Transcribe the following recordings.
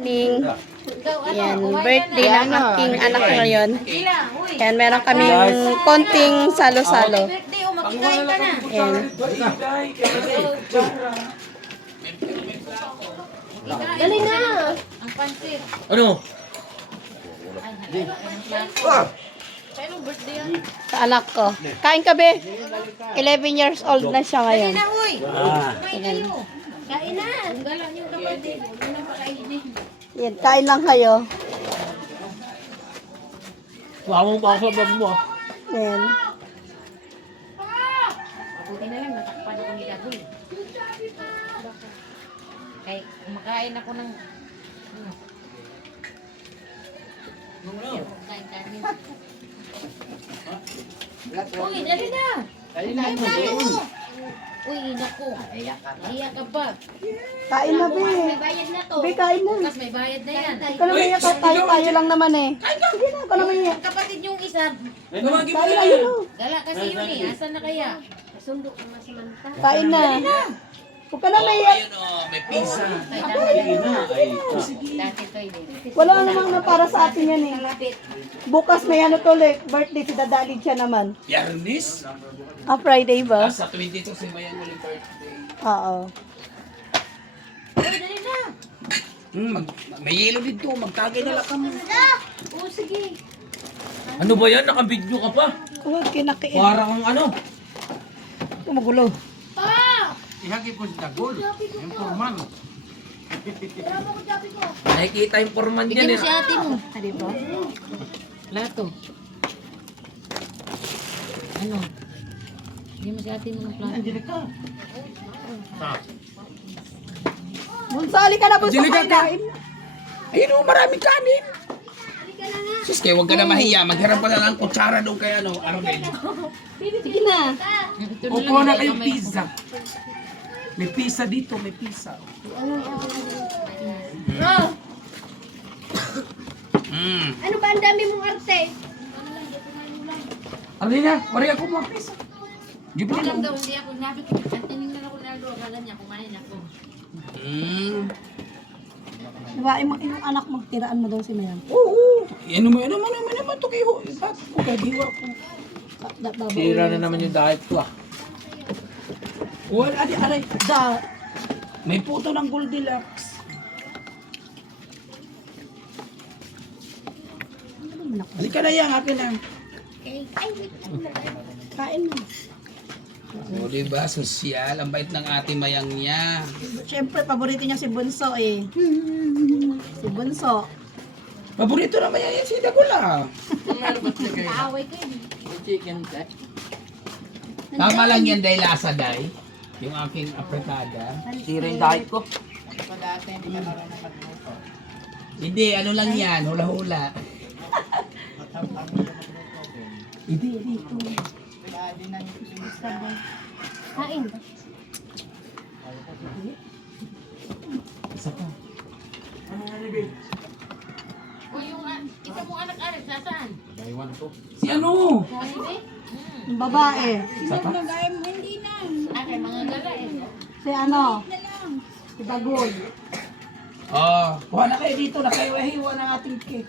Morning. Yan, birthday ng aking anak ngayon. Yan, meron kaming konting salo-salo. Yan. Dali na! Ano? Sa anak ko. Kain ka, be. 11 years old na siya ngayon. Yan. Kain na! Ang gala niyo kapatid. Huwag na pakainin. Yan, kain lang kayo. Wawang pa ako sa bag mo. Yan. Buti na lang, natakpan ako ni Dagoy. Kaya kumakain ako ng... Kain kanin. Uy, dali na! Dali na! Uy, naku. Naiyak ka pa. Kain na, be. May bayad na to. Be, kain na. Bukas may bayad na yan. Ikaw naman yan, tayo lang naman eh. Sige na, ikaw naman yan. Kapatid yung isa. Kain na yun. Gala kasi yun eh. Asan na kaya? Sundo ka na si Manta. Kain na. Huwag ka na maiyak. May pizza. Dati to yun. Wala namang na para sa atin yan eh. Bukas may ano to, birthday si Dadalid siya naman. Yarnis? Ah, Friday ba? Sa 22 si Mayan ulit birthday. Oo. Dali na! May yelo dito. Magtagay na lang kami. Oo, sige. Ano ba yan? Nakabidyo ka pa. Huwag kinakiin. Parang ano? Magulo. Ihagi ko si Dagol. Yung forman. Nakikita yung forman Bigyan dyan mo si ate mo. Hindi ba? Plato. Ano? Bigyan mo si ate mo ng plato. Bunsali ka na, bunso. Angelica, Kain. Ayun o, maraming kanin. Sus, kaya huwag ka na mahiya. Magharap pa na ng kutsara doon kay ano, Arvin. Sige na. Upo na kayong pizza. May pizza dito, may pizza. Ano ba ang dami mong arte? Arlina, wari ako mga pizza. Di ba Alam ako? daw, hindi ako nabi. At tinignan ako na doon. Akala niya, kumain ako. Diba, yung anak mo, tiraan mo daw si Mayan. Oo. Ano naman ito kayo. Ba't ko kaya diwa ko? Tira na naman yung diet ko ah. Wala, aray. May puto ng Goldilocks. Halika na yan, akin lang. Kain mo. O diba, sosyal. Ang bait ng ate Mayang niya. Siyempre, paborito niya si Bunso eh. Si Bunso. Paborito naman yan si Dagula. Kaaway ko yun. Tama lang yan dahil lasa dahil. Yung aking apretada. Sira yung diet ko. Hindi, ano lang yan, hula-hula. Hindi. Kain. Isa pa. O yung isa mong anak-anak, nasaan? Si ano? Kasi ba? Yung babae. Isa pa? Kay mga gala eh. Si ano? Si Dagol. Kuha na kayo dito, nakahiwa ng ating cake.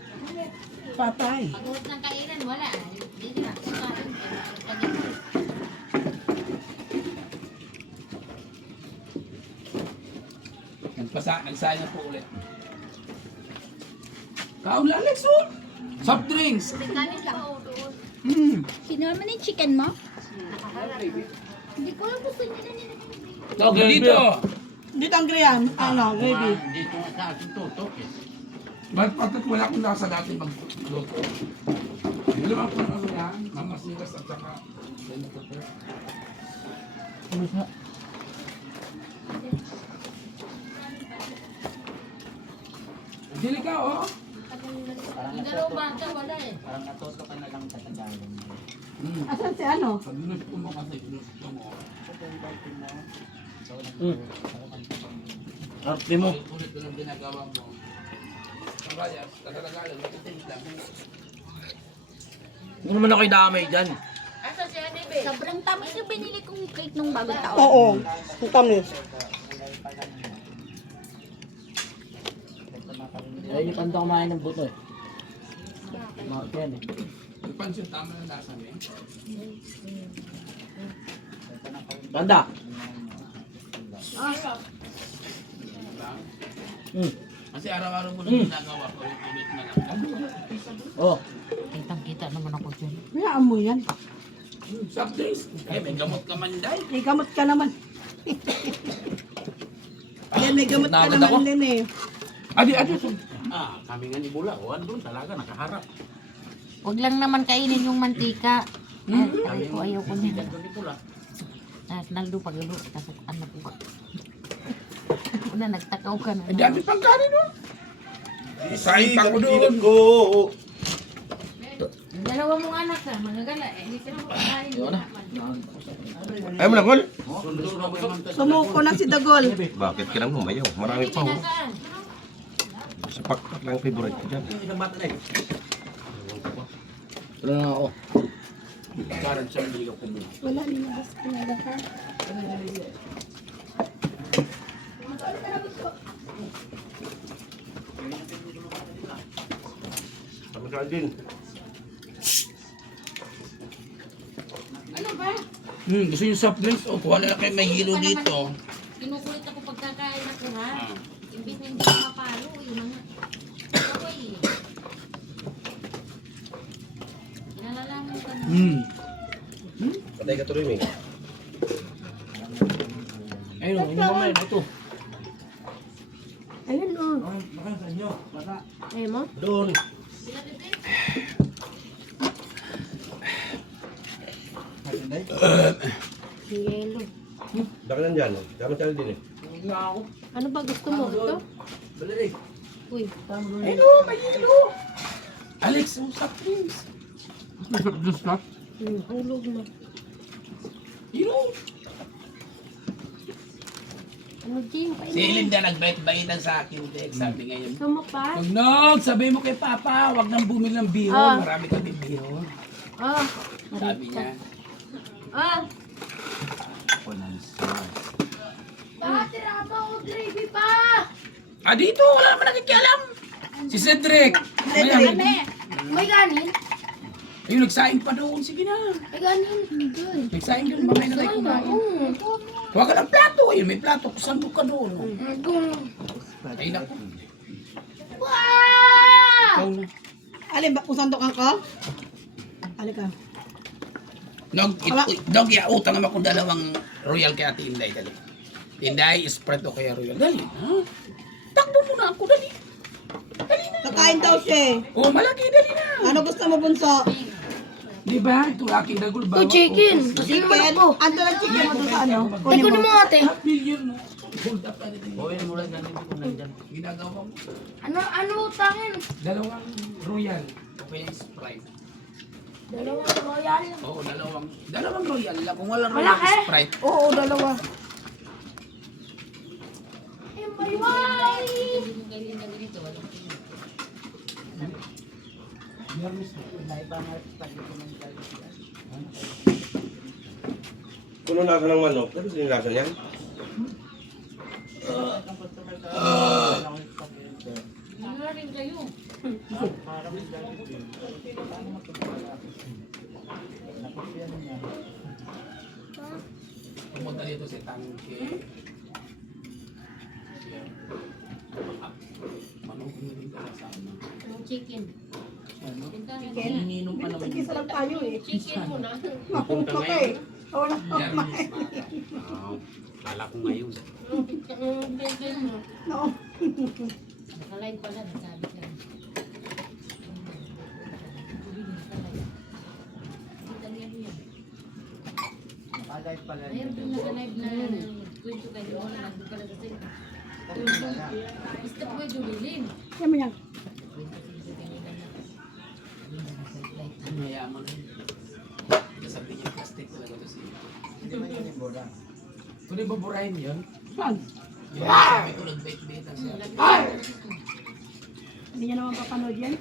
Patay. Pag-uot ng kainan, wala. Hindi na. Kumain. Nagsayang po ulit. Kaon lang, Alex, oh. Soft drinks. Kanin ka o doon. Kinuha mo na yung chicken mo? Hindi ko lang gusto niya na nila. Dito. Dito ang griyan. Ano, gravy. Dito nga sa akin tutok eh. Ba't patat wala akong nasa dati magluto? Alam ako ng ano yan, mamasigas at saka Dili ka, oh. Yung dalawang bata, wala eh. Parang natuto ka na lang sa Tagalog. Asan si ano? Pag ginusto mo kasi, ginusto mo. Arte mo. Ulit ko lang ginagawa mo. Kaya, tagalagalan, nagtitinit lang. Hindi naman ako'y damay dyan. Asa si Anibe? Sobrang tamis yung binili kong cake nung bagong taon. Oo. Ang tamis. Ay, yung panda kumain ng buto eh. Mark yan eh. Yung pansin, tama na lasa niya. Panda! Kasi araw-araw mo na ginagawa ko, ulit na lang. Oh. Kitang-kita naman ako dyan. Hayaan mo yan. Soft drinks. Eh, may gamot ka man dahil. May gamot ka naman. Yan, may gamot ka Nagod naman ako. din eh. Adi. Kami nga ni Bula. Doon talaga, nakaharap. Huwag lang naman kainin yung mantika. Ay, ayaw ko niya. Doon ni Bula. Naldo pag-alo. Kasi ano po ka. Una, nagtakaw ka na. Ang dami pang kanin doon. Isahin pa ko doon. Dalawa mong anak ka, magagala. Hindi sila makakain. Ayaw mo na, Col? Sumuko na si Dagol. Bakit ka lang humayaw? Marami pa, oh. Nasaan? Sa pakpak lang favorite ko dyan. Wala na ako. Parang siya hindi ka kumuha. Wala, nilabas ko na lahat. Kami ka din. Gusto niyo soft drinks? O, kuha na lang kayo may hilo dito. Kinukulit ako pagkakain ako ha. Imbis na hindi ko mapalo. Yung mga... Ako eh. Nalalaman ka na. Patay ka tuloy, Ming. Ayun, hindi mo may ito. Ayun oh. Ayaw mo? Doon. Yelo. Baka nandyan, oh. Tama tayo din, eh. Ano ba gusto mo? Ito? Uy. Ayun, may hilo. Alex, yung soft drinks. May soft drinks na? Hulog na. Hilo. Ano, Jim? Si Linda nagbait-baitan sa akin, Dex. Sabi ngayon. Gusto mo pa? Nog, sabi mo kay Papa, wag nang bumili ng bihon. Marami kami bihon. Ah. Sabi niya. Ah. Ah, dito, wala naman nakikialam. Si Cedric. Ayan. May ganin? Ayun, nagsaing pa doon. Sige na. May ganin. Good. Nagsaing doon, mamaya na tayo kumain. Huwag ka ng plato. Ayun, may plato. Kusandok ka doon. Ay, naku. Ikaw na. Alin ba? Kung sandokan ko? Alin ka. Nog, iautang naman kung dalawang royal kay Ate Inday. Dali. Inday, spread o kaya royal. Dali. Ha? Takbo muna ako. Dali. Dali na. Kakain daw siya eh. Oh, malaki. Dali na. Ano gusto mo, Bunso? Di ba? Ito aking dagol ba? Chicken. Chicken? Ando lang chicken mo doon sa ano? Teko ni mo ate. Half million mo. Hold up na dito. Oy, mula na dito kung nandyan. Ginagawa mo. Ano utangin? Dalawang royal. O kaya Sprite. Dalawang royal. Oo, dalawang royal lang. Kung walang royal, Malaki? Sprite. Oo, dalawa. Bye-bye! Kung ano lasa ng manok, ano yung lasa niyan? Ano rin kayo? Pumunta dito si Tangke. Manong hindi ka kasama. Chicken. Ano? Chicken. Ininom pa naman. Isa lang tayo eh. Chicken muna. Punta Okay. ngayon. Wala. Yan, Miss Bata. Kala ko ngayon. Chicken mo. No. Nakalive pala, nagsabi ka. Nakalive pala. Ayun din naka-live na kwento kayo. Nandun pala sa sila. Basta po yung Jubilin. Yan mo yan. Mayaman. Sabi niya, plastic talaga to siya. Hindi man yun yung bola. Kung di baburahin yun, Saan? yun, sabi ko nagbait-baitan siya. Hindi niya naman papanood yan.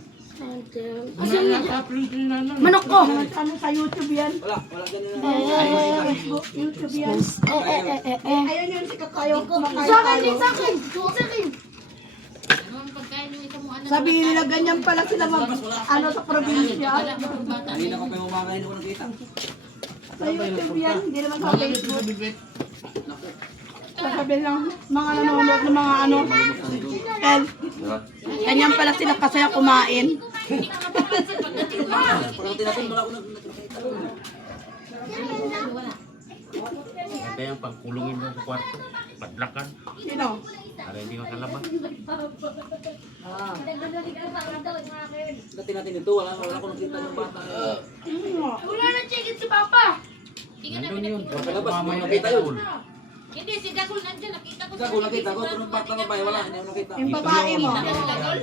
Manok ko! Ano sa YouTube yan? Wala ganun na. Facebook, YouTube yan. Ayun yun si Kakayo. Kumakain Sa akin tayo. din, sa akin! Sa akin! Ano ang pagkain ng isang mo anak? Sabihin nila, ganyan pala sila ano sa probinsya. Kanina ko pa yung umaga, hindi ko nakita. Sa YouTube yan, hindi naman sa Facebook. Sasabihin lang, mga nanonood ng mga ano. El, ganyan pala sila kasaya kumain. Pagdating natin, wala ko nakita. Kaya yung pagkulungin mo sa kwarto, padlakan, Sino? para hindi makalabas. Pagdating natin ito, wala ko nakita yung bata. Wala na chicken si Papa. Tingnan namin nakita. Pagkalabas, may nakita yun. Hindi, si Dagol nandyan. Nakita ko Ako nakita ko, ito ng bata babae, wala, hindi ako nakita. Yung babae mo. Dagol?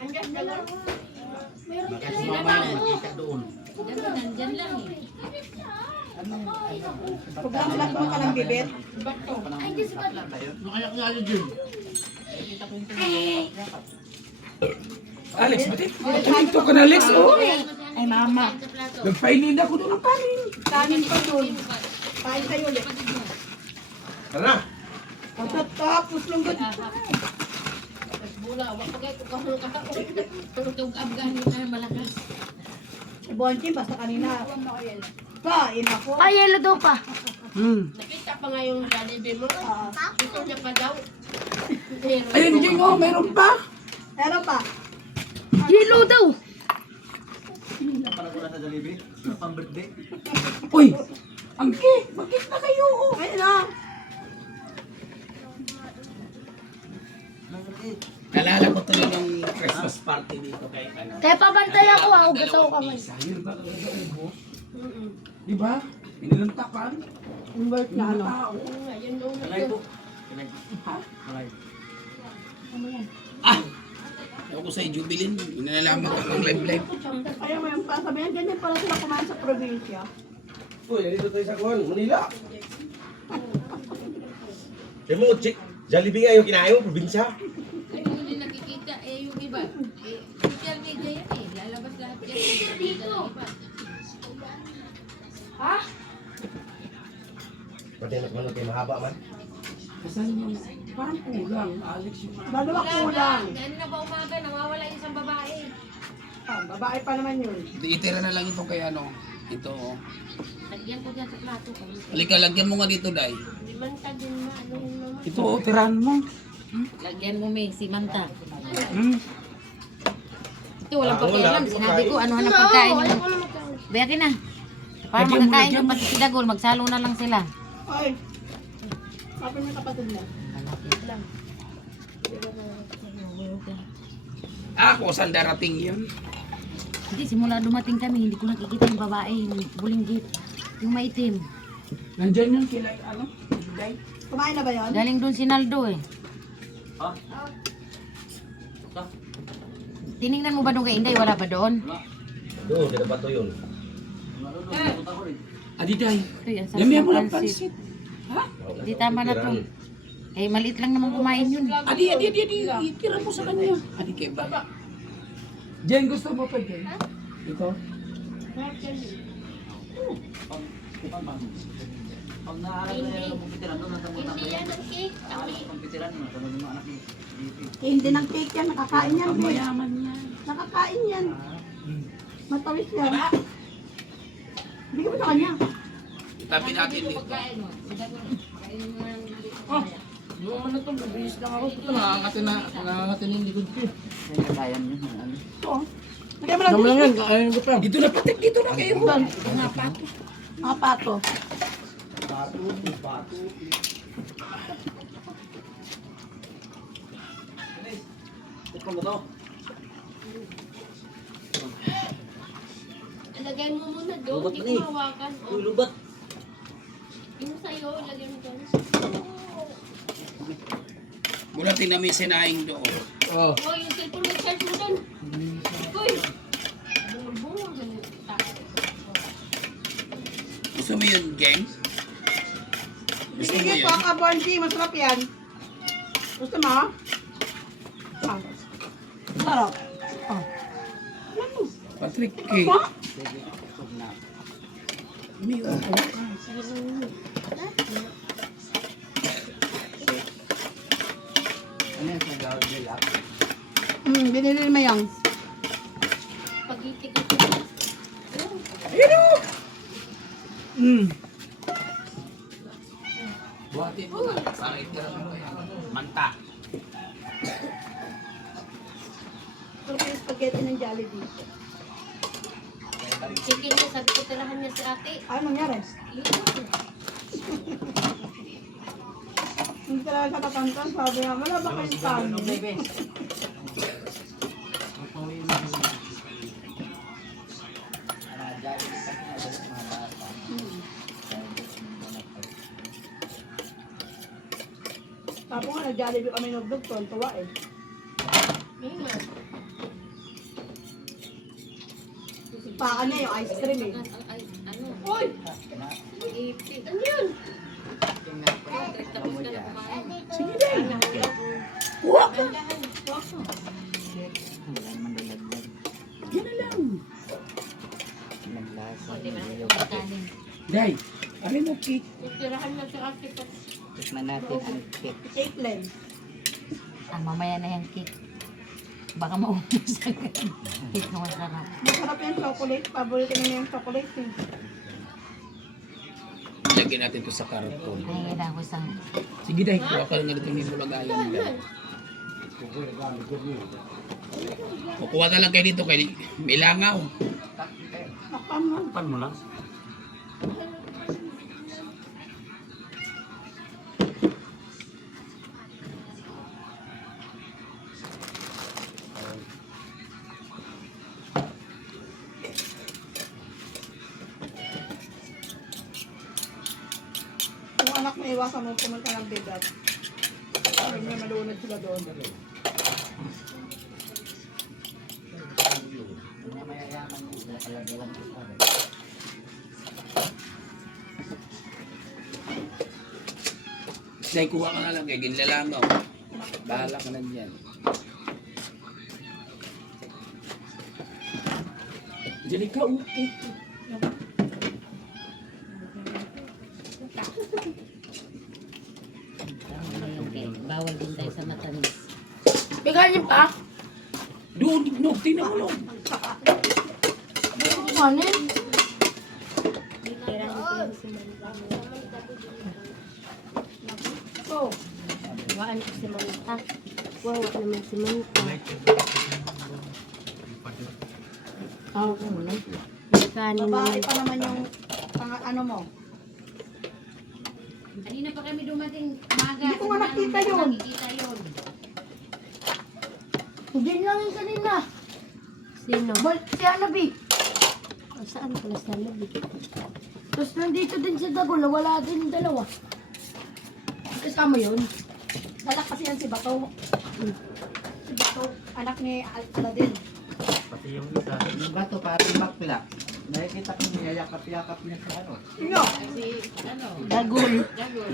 Andyan Dagol. Meron ka lang sila daw. Nakita doon. Dagol nandyan lang eh. Paglaklak mo ka ng bibit. Ay, hindi si Bato. Alex, ba't ito ka na, Alex? Oh. Ay, mama. Nagpainin ako doon ng kanin. Kanin pa dun. Kain kayo ulit. Tara na. Pagkatapos lang ganun. Bula, wag pa kayo kukahul ka. Tulog Afghan na malakas. Si Bonchi, basta kanina. Kain ako. Ay, yellow daw pa. Nakita pa nga yung Jollibee mo. Ito niya pa daw. Ayun, Jing, oh, meron pa. Meron pa. Yellow daw. Parang ko na sa Jollibee, pang birthday. Uy, Angki, bakit na kayo? Oh. Ayun na. Nalala ko tuloy ng Christmas party dito kay ano. Kaya pabantay ako, hugas ako kamay. Sayur ba talaga ubos? Di ba? Inilantakan. Invert na ano. Tao. Kalay po. Ha? Kalay. Ah! Ako sa Jubilin, nalalaman ka ng live-live. Kaya mo yung pasabihin, ganyan pala sila kumain sa probinsya. Uy, dito tayo sa Kuan, Manila. Sabi mo, Jollibee nga yung kinain mo, probinsya. Ay, hindi nakikita. Eh, yung iba. Social media yan eh. Lalabas lahat yan. Dito. Ha? Pati anak mo kayo mahaba man. Kasan yung parang kulang, Alex yung Dalawa kulang. Ano na ba umaga? Nawawala yung isang babae. Ah, babae pa naman yun. Itira na lang ito kay ano. Ito oh. Lagyan ko dyan sa plato. Halika, lagyan mo nga dito, Day. Limanta din ma. Ano yung naman? Ito oh, tirahan mo. Lagyan mo may simanta. Hmm. Ito, walang Ah, wala. pakialam. Sinabi ko, ano hanap pagkain mo. Beke na. Para Lagyan mo, makakain lagyan yung mo. pati si Dagol, magsalo na lang sila. Ay. Kapag yung kapatid mo. Malapit lang. Ako, saan darating yun? Hindi, simula dumating kami, hindi ko nakikita yung babae, yung bulinggit, yung maitim. Nandyan yung kilay, ano? Day. Kumain na ba yun? Galing doon si Naldo eh. Ha? Tiningnan mo ba doon kay Inday? Wala ba doon? Doon, sila ba ito yun? Punta ko rin. Adi, Day. Ito yan, sa Damihan mo ng pansit. pansit. Ha? Hindi tama na to. Eh, maliit lang naman kumain yun. Adi. Itira mo sa kanya. Adi, kay ba? Jen, gusto mo pa, Jen? Ito? Pag naaral na yung kumpitiran doon, natamutan ko yan. Naaral sa kumpitiran, natanong yung mga anak ni Bibi. Eh, hindi ng cake yan. Nakakain yan. Ang Be. mayaman yan. Nakakain yan. Matawis yan. Hindi ka ba sa kanya? Tabi natin dito. Oh, yung ano to, mabilis lang ako. Ito, nangangatin yung likod ko. Kayang yun, ano. Ito. Lagyan mo lang dito. yan, kakain ko pa. Dito na patik, dito na kayo. Doon. Mga pato. Tikman mo to. Lagyan mo muna doon, Lubat hindi na eh. ko hawakan. Uy, lubat. Yung sa'yo, lagyan mo doon. Mulatin namin sinahing doon. Oh. Oh, yung cellphone mo, charge mo doon. Uy! Bungol-bungol. Gusto mo yun, gang? Gusto mo Sige yun? po, kabonji. Masarap yan. Gusto mo? Ah. Sarap. Ah. Patrick K. Ma? May upo ka. Ano yan, sa gawin nila? Binili mo yung. Spaghetti ko. Ayun o! Buhatin mo na. Para itira mo kaya. Manta. Ito yung spaghetti ng Jollibee. Chicken niya, sabi ko tirahan niya si ate. Ano nangyari? Hindi talaga katantan. Sabi nga, wala ba kayong kanin? Tapos nga, nag-Jollibee kami nagdugton. Tuwa eh. Pakan niya yung ice cream eh. Ay, ano? Uy! Ipi. Ano yun? Tapos ka na kumain. Sige din. Kuha ka. Yan na lang. O, di ba? Pagkanin. Day, ano mo cake? Tirahan niya si ate. Tikman natin ang cake. Cake blend. Mamaya na yung cake. Baka maubos agad. Cake na masarap. Masarap yung chocolate. Paborito niya yung chocolate eh. Lagyan natin to sa karton. Ay, na ako isang... Sige day, kuha ka lang ganito ni Bulagayan nila. Kukuha na lang kayo dito kay may langaw. Nakpan mo. Pan mo lang. Kung anak mo, iwasan mo pumunta ng bigat. Huwag na malunod sila doon. Mayayaman mo sa kalagawan ko pa rin. Day, kuha ka na lang kay ginlalangaw. Bahala ka na dyan. Diyan ikaw, okay. Bawal din tayo sa matamis. Bigyan niyo pa? Doon, no, tingnan mo lang. Kumanin. So, Waan ko si Manta. Wawa naman si Manta. Oo, ano? Kanin babae naman. pa naman yung ano mo. Kanina pa kami dumating umaga. Hindi ko nga nakita yun. Nakikita yun. Hindi lang yung kanina. Sino? Si Anabi. O, saan pala sa labi? Tapos nandito din si Dagol, wala din yung dalawa. Kasama yun. Dalak kasi yan si Bato. Si Bato, anak ni Aladin. Pati yung isa. Yung bato parang bakla. Nakikita ko niyayakap-yakap niya sa ano. Sino? Si, ano? Dagol. Dagol.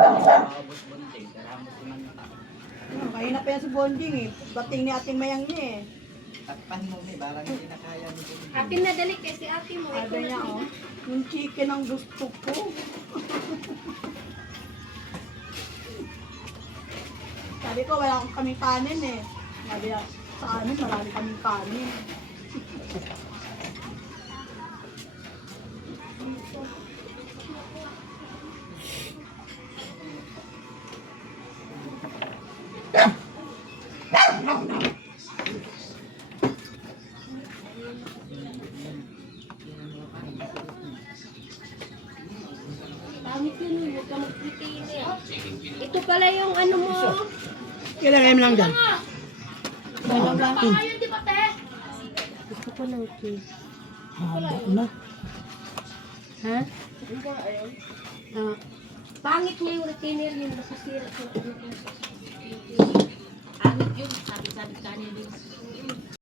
Maubos bunting. Karamot naman yung Mahina pa yan si Bonding eh. Bating ni ating mayang niya eh. takpan mo ni parang hindi na kaya ni bunting. Atin na dali kasi ate mo. Sabi niya oh, yung chicken ang gusto ko. Sabi ko wala kaming kanin eh. Sabi niya, sa amin marami kaming kanin. Pangit yun, huwag ka magpitin eh. Ito pala yung ano mo. Kailangan mo lang dyan. Baka yun, di ba, te? Gusto ko ng cake. Na. Ha? Pangit niya yung retainer yung nakasira sa ano. Pangit yun, sabi-sabi kanina din.